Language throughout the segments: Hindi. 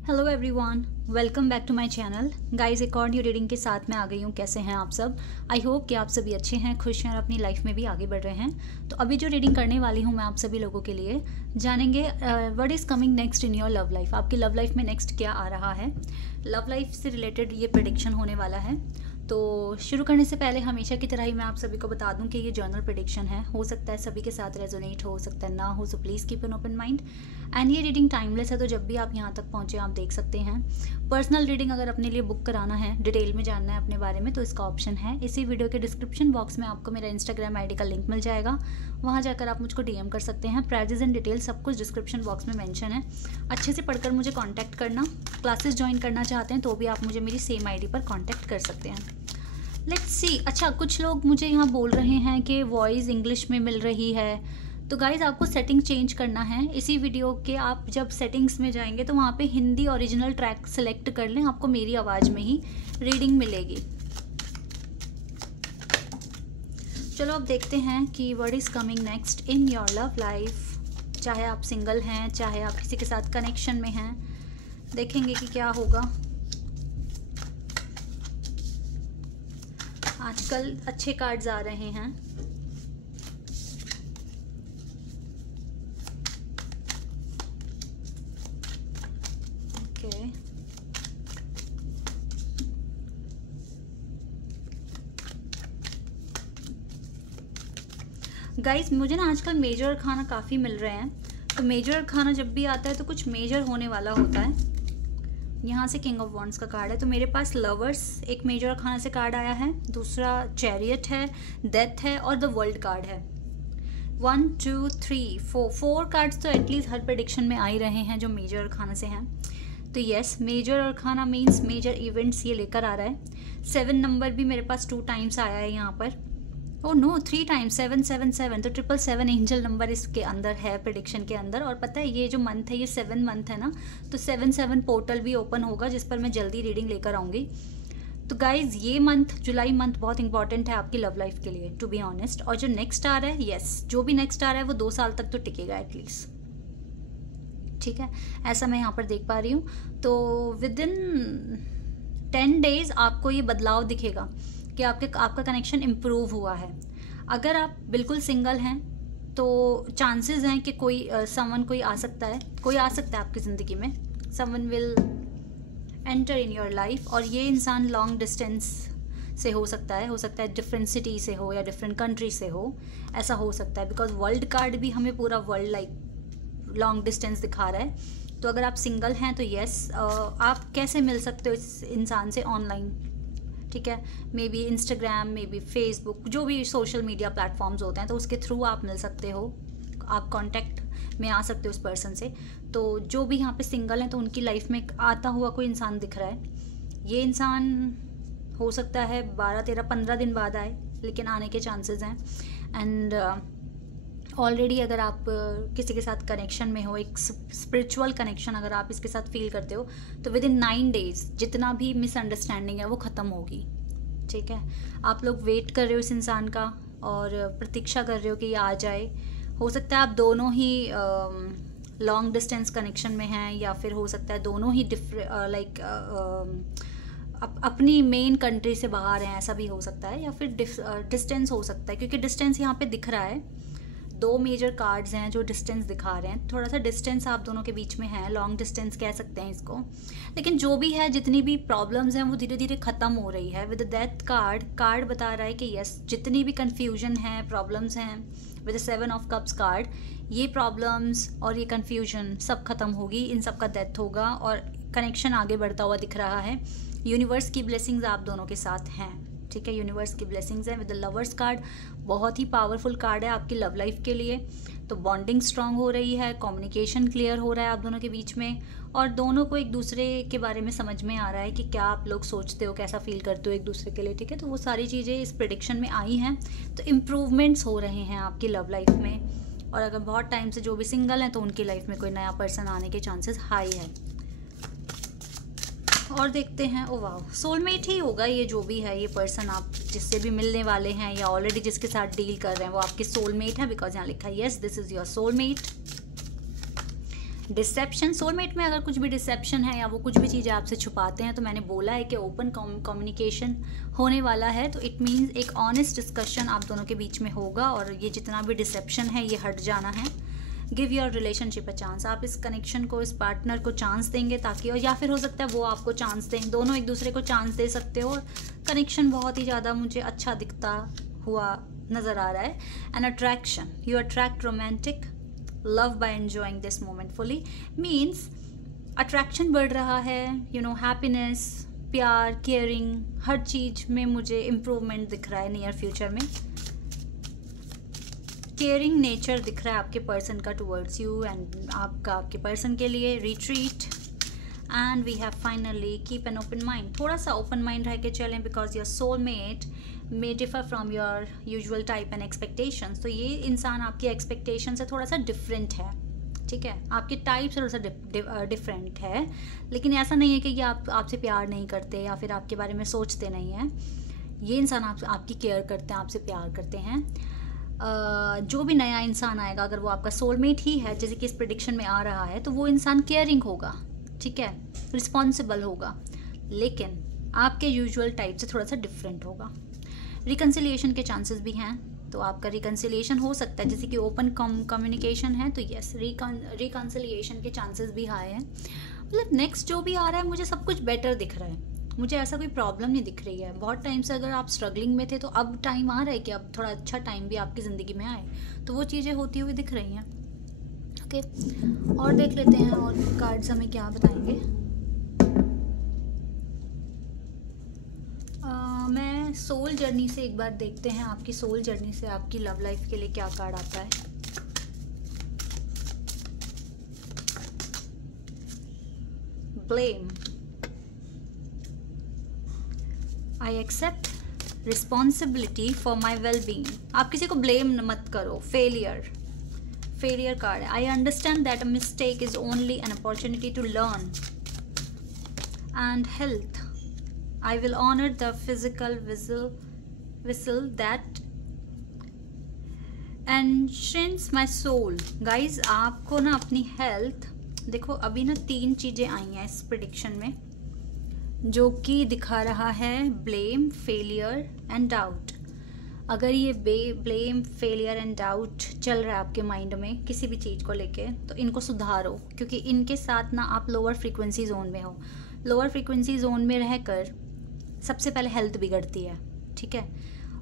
Hello everyone, welcome back to my channel. Guys, एक और न्यू रीडिंग के साथ मैं आ गई हूँ। कैसे हैं आप सब? आई होप कि आप सभी अच्छे हैं, खुश हैं और अपनी लाइफ में भी आगे बढ़ रहे हैं। तो अभी जो रीडिंग करने वाली हूँ मैं आप सभी लोगों के लिए, जानेंगे what is coming next in your love life. आपकी लव लाइफ में नेक्स्ट क्या आ रहा है, लव लाइफ से रिलेटेड ये प्रेडिक्शन होने वाला है। तो शुरू करने से पहले हमेशा की तरह ही मैं आप सभी को बता दूं कि ये जर्नल प्रेडिक्शन है। हो सकता है सभी के साथ रेजोनेट हो सकता है ना हो, so please keep an open mind. And ये रीडिंग टाइमलेस है, तो जब भी आप यहाँ तक पहुँचे आप देख सकते हैं। पर्सनल रीडिंग अगर अपने लिए बुक कराना है, डिटेल में जानना है अपने बारे में, तो इसका ऑप्शन है। इसी वीडियो के डिस्क्रिप्शन बॉक्स में आपको मेरा इंस्टाग्राम ID का लिंक मिल जाएगा, वहाँ जाकर आप मुझको DM कर सकते हैं। प्राइजेज एंड डिटेल सब कुछ डिस्क्रिप्शन बॉक्स में मेंशन है। अच्छे से पढ़कर मुझे कांटेक्ट करना। क्लासेस ज्वाइन करना चाहते हैं तो भी आप मुझे मेरी सेम ID पर कांटेक्ट कर सकते हैं। Let's see. अच्छा, कुछ लोग मुझे यहाँ बोल रहे हैं कि वॉइस इंग्लिश में मिल रही है। तो गाइज़, आपको सेटिंग चेंज करना है। इसी वीडियो के आप जब सेटिंग्स में जाएंगे तो वहाँ पे हिंदी ओरिजिनल ट्रैक सेलेक्ट कर लें, आपको मेरी आवाज़ में ही रीडिंग मिलेगी। चलो अब देखते हैं कि what is coming next in your love life. चाहे आप सिंगल हैं, चाहे आप किसी के साथ कनेक्शन में हैं, देखेंगे कि क्या होगा। आजकल अच्छे कार्ड्स आ रहे हैं। ओके, गाइस, मुझे ना आजकल मेजर खाना काफ़ी मिल रहे हैं। तो मेजर खाना जब भी आता है तो कुछ मेजर होने वाला होता है। यहाँ से किंग ऑफ वॉन्ड्स का कार्ड है, तो मेरे पास लवर्स एक मेजर खाना से कार्ड आया है, दूसरा चैरियट है, डेथ है और द वर्ल्ड कार्ड है। 1 2 3 4 कार्ड्स तो एटलीस्ट हर प्रेडिक्शन में आ ही रहे हैं जो मेजर खाना से हैं। तो यस, मेजर और खाना मीन्स मेजर इवेंट्स ये लेकर आ रहा है। 7 नंबर भी मेरे पास 2 टाइम्स आया है यहाँ पर। ओह नो, 3 टाइम्स 777, तो 777 एंजल नंबर इसके अंदर है प्रेडिक्शन के अंदर। और पता है ये जो मंथ है ये 7 मंथ है ना, तो 7 पोर्टल भी ओपन होगा जिस पर मैं जल्दी रीडिंग लेकर आऊँगी। तो गाइज, ये मंथ जुलाई मंथ बहुत इंपॉर्टेंट है आपकी लव लाइफ के लिए, टू बी ऑनेस्ट। और जो नेक्स्ट आ रहा है, यस, जो भी नेक्स्ट आ रहा है वो 2 साल तक तो टिकेगा एटलीस्ट। ठीक है, ऐसा मैं यहाँ पर देख पा रही हूँ। तो विद इन 10 डेज आपको ये बदलाव दिखेगा कि आपका कनेक्शन इम्प्रूव हुआ है। अगर आप बिल्कुल सिंगल हैं तो चांसेस हैं कि कोई कोई आ सकता है आपकी ज़िंदगी में। Someone will enter in your life, और ये इंसान लॉन्ग डिस्टेंस से हो सकता है डिफरेंट सिटी से हो या डिफरेंट कंट्री से हो, ऐसा हो सकता है। बिकॉज वर्ल्ड कार्ड भी हमें पूरा वर्ल्ड लाइक लॉन्ग डिस्टेंस दिखा रहा है। तो अगर आप सिंगल हैं तो यस, आप कैसे मिल सकते हो इस इंसान से? ऑनलाइन, ठीक है, may be Instagram, may be Facebook, जो भी सोशल मीडिया प्लेटफॉर्म्स होते हैं, तो उसके थ्रू आप मिल सकते हो, आप कांटेक्ट में आ सकते हो उस पर्सन से। तो जो भी यहाँ पे सिंगल हैं तो उनकी लाइफ में आता हुआ कोई इंसान दिख रहा है। ये इंसान हो सकता है 12 13 15 दिन बाद आए, लेकिन आने के चांसेस हैं। एंड ऑलरेडी अगर आप किसी के साथ कनेक्शन में हो, एक स्पिरिचुअल कनेक्शन अगर आप इसके साथ फील करते हो, तो विद इन 9 डेज जितना भी मिसअंडरस्टैंडिंग है वो ख़त्म होगी। ठीक है, आप लोग वेट कर रहे हो इस इंसान का और प्रतीक्षा कर रहे हो कि ये आ जाए। हो सकता है आप दोनों ही लॉन्ग डिस्टेंस कनेक्शन में हैं, या फिर हो सकता है दोनों ही अपनी मेन कंट्री से बाहर हैं, ऐसा भी हो सकता है। या फिर डिस्टेंस हो सकता है, क्योंकि डिस्टेंस यहाँ पे दिख रहा है। 2 मेजर कार्ड्स हैं जो डिस्टेंस दिखा रहे हैं। थोड़ा सा डिस्टेंस आप दोनों के बीच में है, लॉन्ग डिस्टेंस कह सकते हैं इसको। लेकिन जो भी है, जितनी भी प्रॉब्लम्स हैं वो धीरे धीरे ख़त्म हो रही है। विद द डेथ कार्ड बता रहा है कि यस, जितनी भी कन्फ्यूजन है, प्रॉब्लम्स हैं, with the 7 of cups card, ये प्रॉब्लम्स और ये कन्फ्यूजन सब खत्म होगी, इन सब का डेथ होगा और कनेक्शन आगे बढ़ता हुआ दिख रहा है। यूनिवर्स की ब्लेसिंग्स आप दोनों के साथ हैं। ठीक है, यूनिवर्स की ब्लेसिंग्स हैं। विद द लवर्स कार्ड, बहुत ही पावरफुल कार्ड है आपकी लव लाइफ के लिए। तो बॉन्डिंग स्ट्रांग हो रही है, कम्युनिकेशन क्लियर हो रहा है आप दोनों के बीच में, और दोनों को एक दूसरे के बारे में समझ में आ रहा है कि क्या आप लोग सोचते हो, कैसा फील करते हो एक दूसरे के लिए। ठीक है, तो वो सारी चीज़ें इस प्रेडिक्शन में आई हैं। तो इम्प्रूवमेंट्स हो रहे हैं आपकी लव लाइफ में। और अगर बहुत टाइम से जो भी सिंगल हैं तो उनकी लाइफ में कोई नया पर्सन आने के चांसेस हाई है। और देखते हैं, ओ वाह, सोलमेट ही होगा ये जो भी है। ये पर्सन आप जिससे भी मिलने वाले हैं या ऑलरेडी जिसके साथ डील कर रहे हैं वो आपके सोलमेट हैं, बिकॉज यहाँ लिखा है yes this is your soulmate. Deception, soulmate में अगर कुछ भी डिसेप्शन है या वो कुछ भी चीज़ें आपसे छुपाते हैं, तो मैंने बोला है कि ओपन कम्युनिकेशन होने वाला है, तो इट मीन्स एक ऑनेस्ट डिस्कशन आप दोनों के बीच में होगा और ये जितना भी डिसेप्शन है ये हट जाना है। Give your relationship a chance, आप इस कनेक्शन को, इस पार्टनर को चांस देंगे ताकि, और या फिर हो सकता है वो आपको चांस दें, दोनों एक दूसरे को चांस दे सकते हो। और कनेक्शन बहुत ही ज़्यादा मुझे अच्छा दिखता हुआ नज़र आ रहा है। An attraction, you attract romantic love by enjoying this moment fully, means attraction बढ़ रहा है, यू नो, हैप्पीनेस, प्यार, केयरिंग, हर चीज़ में मुझे इम्प्रूवमेंट दिख रहा है नियर फ्यूचर में। केयरिंग नेचर दिख रहा है आपके पर्सन का टुवर्ड्स यू एंड आपका आपके पर्सन के लिए। Retreat and we have finally keep an open mind, थोड़ा सा ओपन माइंड रह के चलें because your soulmate may differ from your usual type and expectations. तो ये इंसान आपकी एक्सपेक्टेशन से थोड़ा सा डिफरेंट है, ठीक है, आपके टाइप से थोड़ा सा डिफरेंट है, लेकिन ऐसा नहीं है कि ये आपसे प्यार नहीं करते या फिर आपके बारे में सोचते नहीं हैं। ये इंसान आपकी केयर करते हैं, आपसे प्यार करते हैं। जो भी नया इंसान आएगा, अगर वो आपका सोलमेट ही है जैसे कि इस प्रेडिक्शन में आ रहा है, तो वो इंसान केयरिंग होगा, ठीक है, रिस्पॉन्सिबल होगा, लेकिन आपके यूजुअल टाइप से थोड़ा सा डिफरेंट होगा। रिकन्सिलिएशन के चांसेस भी हैं, तो आपका रिकन्सिलिएशन हो सकता है, जैसे कि ओपन कम्युनिकेशन है तो यस, रिकन्सिलिएशन के चांसेस भी हाई हैं। मतलब नेक्स्ट जो भी आ रहा है मुझे सब कुछ बेटर दिख रहा है, मुझे ऐसा कोई प्रॉब्लम नहीं दिख रही है। बहुत टाइम से अगर आप स्ट्रगलिंग में थे तो अब टाइम आ रहा है कि अब थोड़ा अच्छा टाइम भी आपकी ज़िंदगी में आए, तो वो चीज़ें होती हुई दिख रही हैं। ओके, और देख लेते हैं और कार्ड्स हमें क्या बताएंगे। मैं सोल जर्नी से एक बार देखते हैं, आपकी सोल जर्नी से आपकी लव लाइफ के लिए क्या कार्ड आता है। Blame, I accept responsibility for my well being, आप किसी को ब्लेम मत करो। फेलियर कार्ड है। I understand that a mistake is only an opportunity to learn. And health, I will honor the physical whistle that enshrined my soul. Guys, आपको ना अपनी हेल्थ, देखो अभी ना 3 चीज़ें आई हैं इस प्रेडिक्शन में, जो कि दिखा रहा है ब्लेम, फेलियर एंड डाउट। अगर ये ब्लेम, फेलियर एंड डाउट चल रहा है आपके माइंड में किसी भी चीज़ को लेके, तो इनको सुधारो, क्योंकि इनके साथ ना आप लोअर फ्रीक्वेंसी जोन में हो। लोअर फ्रीक्वेंसी जोन में रहकर सबसे पहले हेल्थ बिगड़ती है, ठीक है,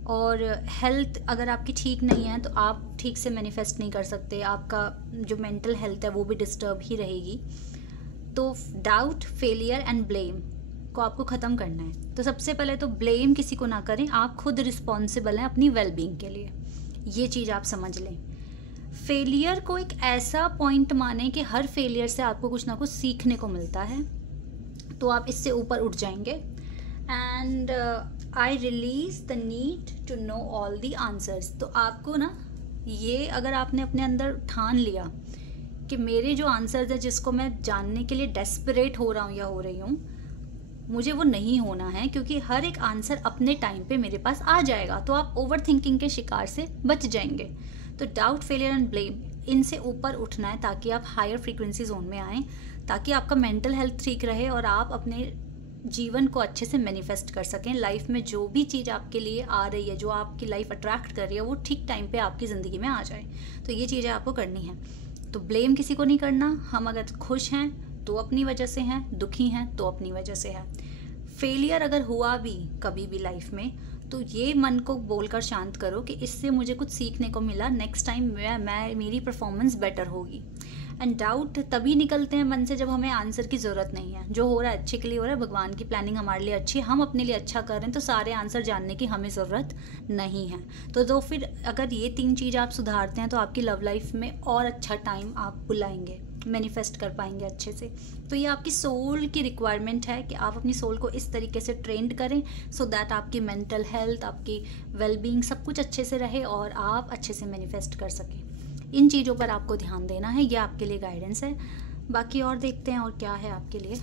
और हेल्थ अगर आपकी ठीक नहीं है तो आप ठीक से मैनिफेस्ट नहीं कर सकते, आपका जो मेंटल हेल्थ है वो भी डिस्टर्ब ही रहेगी। तो डाउट, फेलियर एंड ब्लेम को आपको ख़त्म करना है। तो सबसे पहले तो ब्लेम किसी को ना करें, आप खुद रिस्पॉन्सिबल हैं अपनी वेलबींग के लिए, ये चीज़ आप समझ लें। फेलियर को एक ऐसा पॉइंट माने कि हर फेलियर से आपको कुछ ना कुछ सीखने को मिलता है, तो आप इससे ऊपर उठ जाएंगे। And I release the need to know all the answers, तो आपको ना ये, अगर आपने अपने अंदर ठान लिया कि मेरे जो आंसर्स हैं जिसको मैं जानने के लिए डेस्परेट हो रहा हूँ या हो रही हूँ, मुझे वो नहीं होना है, क्योंकि हर एक आंसर अपने टाइम पे मेरे पास आ जाएगा, तो आप ओवर थिंकिंग के शिकार से बच जाएंगे। तो डाउट, फेलियर एंड ब्लेम, इनसे ऊपर उठना है ताकि आप हायर फ्रीक्वेंसी जोन में आएँ, ताकि आपका मेंटल हेल्थ ठीक रहे और आप अपने जीवन को अच्छे से मैनिफेस्ट कर सकें। लाइफ में जो भी चीज़ आपके लिए आ रही है, जो आपकी लाइफ अट्रैक्ट कर रही है, वो ठीक टाइम पे आपकी ज़िंदगी में आ जाए। तो ये चीज़ें आपको करनी है। तो ब्लेम किसी को नहीं करना। हम अगर खुश हैं तो अपनी वजह से हैं, दुखी हैं तो अपनी वजह से है। फेलियर अगर हुआ भी कभी भी लाइफ में, तो ये मन को बोलकर शांत करो कि इससे मुझे कुछ सीखने को मिला, नेक्स्ट टाइम मेरी परफॉर्मेंस बेटर होगी। एंड डाउट तभी निकलते हैं मन से जब हमें आंसर की ज़रूरत नहीं है। जो हो रहा है अच्छे के लिए हो रहा है, भगवान की प्लानिंग हमारे लिए अच्छी है, हम अपने लिए अच्छा कर रहे हैं, तो सारे आंसर जानने की हमें ज़रूरत नहीं है। तो फिर अगर ये 3 चीज़ आप सुधारते हैं तो आपकी लव लाइफ में और अच्छा टाइम आप बुलाएंगे, मैनिफेस्ट कर पाएंगे अच्छे से। तो ये आपकी सोल की रिक्वायरमेंट है कि आप अपनी सोल को इस तरीके से ट्रेंड करें सो दैट आपकी मेंटल हेल्थ, आपकी वेलबींग सब कुछ अच्छे से रहे और आप अच्छे से मैनिफेस्ट कर सकें। इन चीज़ों पर आपको ध्यान देना है, ये आपके लिए गाइडेंस है। बाकी और देखते हैं और क्या है आपके लिए।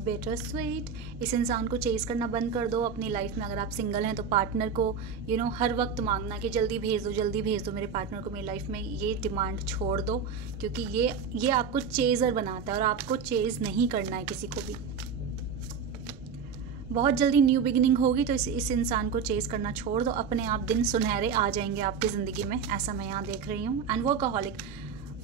बिटर स्वीट, इस इंसान को चेज़ करना बंद कर दो अपनी लाइफ में। अगर आप सिंगल हैं तो पार्टनर को हर वक्त मांगना कि जल्दी भेज दो मेरे पार्टनर को मेरी लाइफ में, ये डिमांड छोड़ दो, क्योंकि ये आपको चेज़र बनाता है और आपको चेज़ नहीं करना है किसी को भी। बहुत जल्दी न्यू बिगिनिंग होगी, तो इस इंसान को चेज़ करना छोड़ दो। अपने आप दिन सुनहरे आ जाएंगे आपकी ज़िंदगी में, ऐसा मैं यहाँ देख रही हूँ। And workaholic,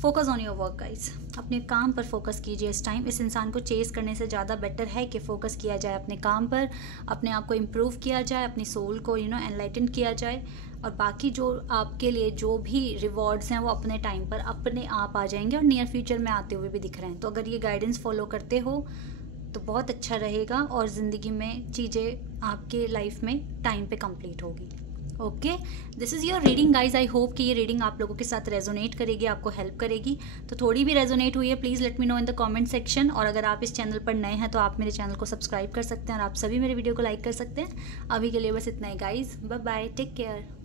focus on your work guys. अपने काम पर फोकस कीजिए इस टाइम। इस इंसान को चेज़ करने से ज़्यादा बेटर है कि फोकस किया जाए अपने काम पर, अपने आप को इम्प्रूव किया जाए, अपनी सोल को एनलाइटन किया जाए, और बाकी जो आपके लिए जो भी रिवॉर्ड्स हैं वो अपने टाइम पर अपने आप आ जाएंगे और नियर फ्यूचर में आते हुए भी दिख रहे हैं। तो अगर ये गाइडेंस फॉलो करते हो तो बहुत अच्छा रहेगा और ज़िंदगी में चीज़ें आपके लाइफ में टाइम पे कंप्लीट होगी। Okay, this is your reading guys. I hope कि ये रीडिंग आप लोगों के साथ रेजोनेट करेगी, आपको हेल्प करेगी। तो थोड़ी भी रेजोनेट हुई है please let me know in the comment section. और अगर आप इस चैनल पर नए हैं तो आप मेरे चैनल को सब्सक्राइब कर सकते हैं और आप सभी मेरे वीडियो को लाइक कर सकते हैं। अभी के लिए बस इतना ही guys, bye bye, take care.